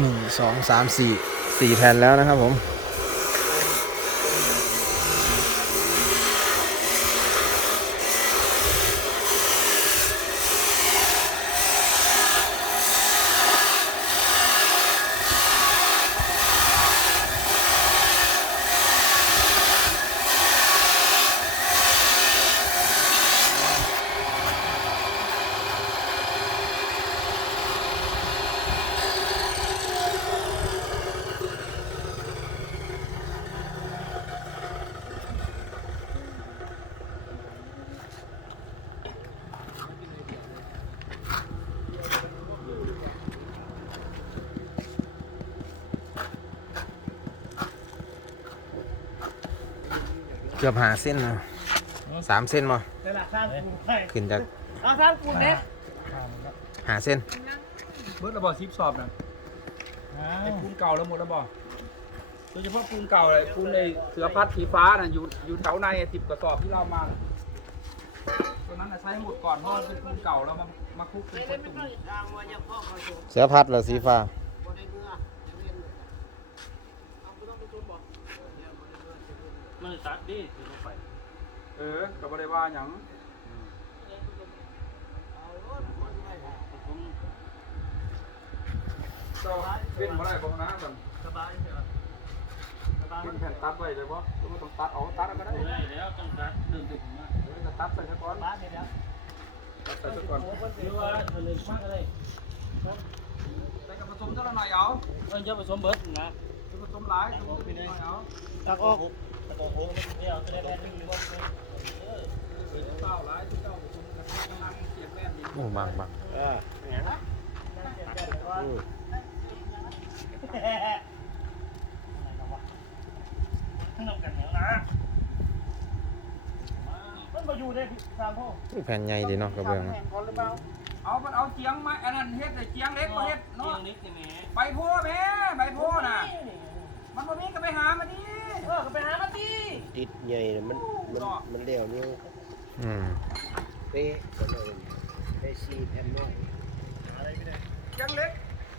หนึ่งสองสามสี่สี่แผ่นแล้วนะครับผม กือบหาเส้นนะสามเส้นมานี่แหละข้ามกูให้ขึ้นจากเอาข้ามกูเน็ตหาเส้นเบิร์ดระบอซิปสอบนะไอ้ปูนเก่าแล้วหมดระบอโดยเฉพาะปูนเก่าเลยปูนในเสือพัดสีฟ้าน่ะอยู่อยู่แถวในสิบกระสอบที่เรามาน่ะตัวนั้นน่ะใช้หมดก่อนเพราะมันเป็นปูนเก่าแล้วมามาคลุกเป็นคนตุ่มเสือพัดเหรอสีฟ้า มันตัดดิลงไปเออก็บ่ได้ว่าหยังก็เว้นบ่ได้บ่นะก่อนสบายใช่ไหมสบายเว้นแผ่นตัดไว้เลยบ่หรือว่าต้องตัดเอาตัดเอาก็ได้ได้แล้วต้องตัดเดินถึงมาเออก็ตัดใส่ซะก่อนบ้านนี่แล้วตัดใส่ซะก่อนหรือว่าเดินมากอะไรใส่กับผสมเท่าหน่อยเอาเออจะผสมเบิร์ดนะจะผสมหลายผสมนิดหน่อยเอาตักออกตักออก โอ้ไม่ไม่เอาจะได้แม่ไม่ว่าเออเก้าหลายที่เก้าผสมกันกำลังเสียบแม่นดีโอ้บางบางข้างนอกกันเหนียนะมันมาอยู่ได้สามพ่ออู้แผ่นใหญ่ดีเนาะกระเบื้องนะเอาเอาเจียงมาอันนั้นเฮ็ดเลยเจียงเล็กบ่เฮ็ดเตียเนาะงนิดนี่แม่ใบโพแม่ใบโพน่ะ มันบ่มีก็ไปหามาดิ เออไปหามาตีติดใหญ่น่ะมันมันมันเลี้ยวนิ้วอืมเป๊ะก็เลยได้ซีแผ่นน้อยเจียงเล็ก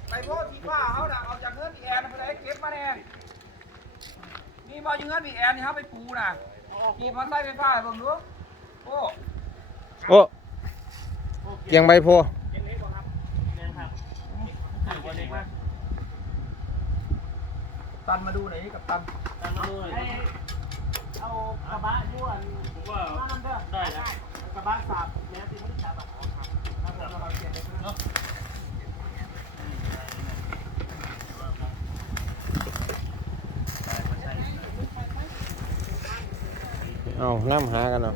ใบโพสีฟ้าเฮาน่ะเอาจากเงินพี่แอนไปได้เก็บมาแน่นี่บ่อยู่เงินพี่แอนนี่เฮาไปปูน่ะขี่มอเตอร์ไซค์ไฟฟ้าให้เบิ่งดูโอ้โอ้เกียงใบโพ ยังเล็กกว่าครับแม่ครับถือว่าเล็กมาก ตันมาดูหน่อยกับตันตามมาดูหน่อยเอากระบะยวนผมว่าได้นะกระบะสาบแม่ที่มันจับอะเอาครับเอาเราเขียนเลยเนาะเอาน้ำหากันเนาะ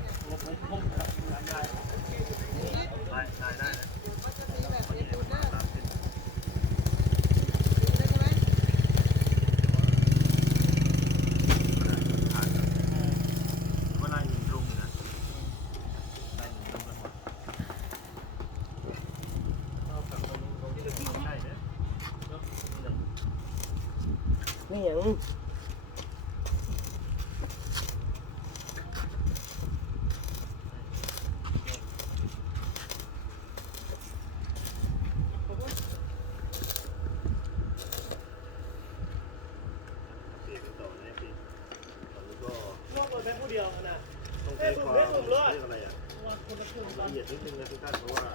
นี่อย่างต้องใช้ความเรียกอะไรอะละเอียดนิดนึงนะทุกท่านเพราะว่า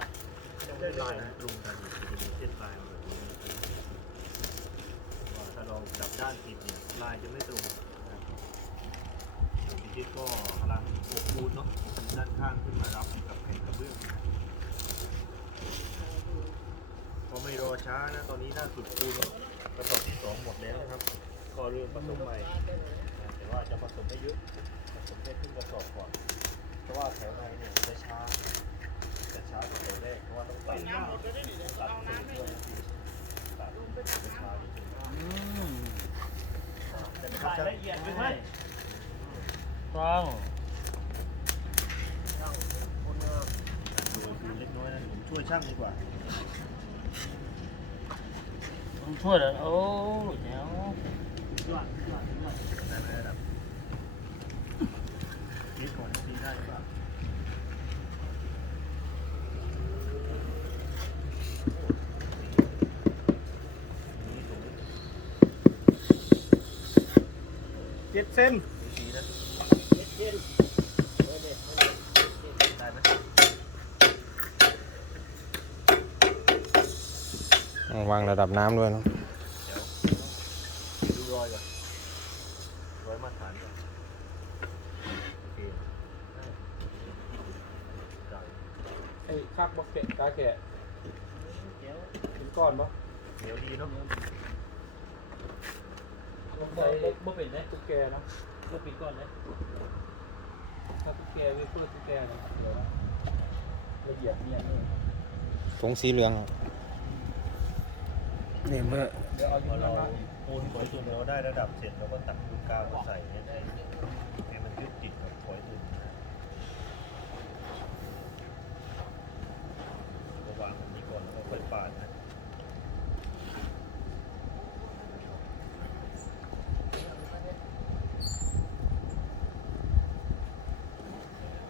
ต้องได้ลายตรงกันจะมีเส้นลายแบบนี้ เราจับด้านผิดเนี่ยลายจะไม่ตรงนะครับผมคิดก็กำลังโอบปูนเนาะโอบปูนด้านข้างขึ้นมารับกับแผ่นกระเบื้องก็ไม่รอช้านะตอนนี้หน้าสุดปูนกระสอบที่สองหมดแล้วนะครับ ก็เริ่มผสมใหม่นะแต่ว่าจะผสมไม่เยอะผสมแค่ครึ่งกระสอบก่อน เพราะว่าแถวในเนี่ยมันจะช้าจะช้ากว่าแถวแรกเพราะว่าต้องตัดตัดเพื่อนทีตัดจะช้านิดนึงแต่ ไม่รายใช่ละเอียดด้วยต้องช่างโคตรงามโดยคือเล็กน้อยนะผมช่วยช่างดีกว่าต้องช่วยเหรอโอ้เดี๋ยวได้ไหมระดับเช็คก่อนดีได้หรือเปล่า เจ็ดเส้นดีนะได้ไหมต้องวางระดับน้ำด้วยเนอะเดี๋ยวดูรอยก่อนรอยมาตรฐานก่อนโอเคได้ไอ้คักบอกเกะกาแกะเป็นก้อนปะเหนียวดีเนาะ ต้องใช้บ่เป็นนะตุ๊กแกนะบ่เป็นก้อนนะถ้าตุ๊กแกเวเฟอร์ตุ๊กแกนะเดี๋ยวนะละเอียดเนี่ยนี่ถุงสีเหลืองอะนี่เมื่อเดี๋ยวเอาอพยู่อด้าเรานล่างอีกปูนฝอยตุนเราได้ระดับเสร็จเราก็ตักปูนกาวมาใส่ให้ได้ให้มันยึดติดกับฝอยตุนนะระวางแบบนี้ก่อนแล้วก็ค่อยปาดนะ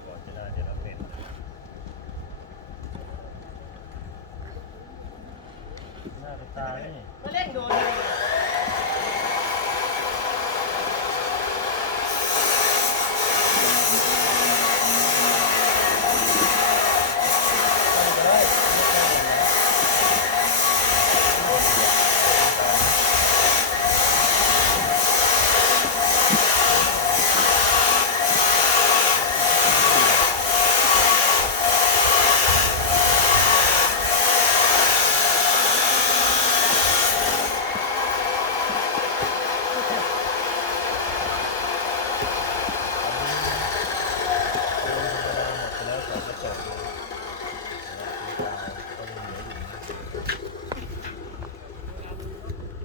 ก่อนจะได้จะรับเป็นหน้า ตานี่มาเล่นโดน โดนธรรมดาหมดไปแล้วสองกระจกเลยแล้วปูนกาวก็ยังเหลืออยู่นะ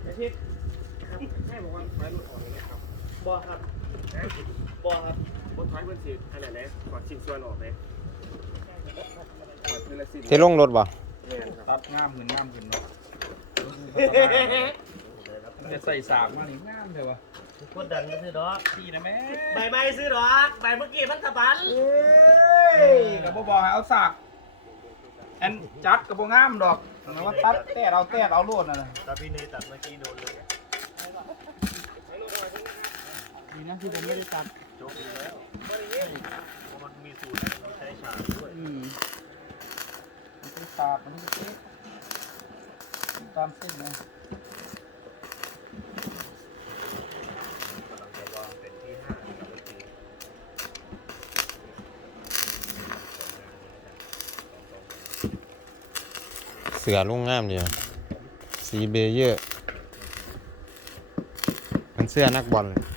ไอ้ทิศ แม่บอกว่าไฟหลุดออกอย่างเงี้ยครับบอครับบอครับบนท้ายเพื่อนสิอันไหนเลยขอชิ้นส่วนออกเลยขอทีละสิ้นเทลงรถบ่เนี่ยครับตัดง่ามขึ้นง่ามขึ้นเนาะได้รับจะใส่สากมานี่ง่ามเลยวะกดดันก็คือดอกพี่นะแม่ใบไม้ซื้อหรอกใบเมื่อกี้มันตะบันเอ้ยกับบ่บอกให้เอาสากอันจัดกับบ่งามดอกแต่ว่าตัดแต่เอาแต่เอาโลดน่ะนะตาพี่เนยตัดเมื่อกี้โดนเลย ดีนะที่ผมไม่ได้ตัดโจกดีแล้วเพราะมันมีสูตรมีใช้ฉากด้วยอืมมันต้องสาบมันต้องเจ๊ตามเส้นนะกำลังจะวางเป็นที่ห้ากับเมื่อกี้เสือลุงงามเดียวสีเบเยอร์มันเสื้อนักบอลเลย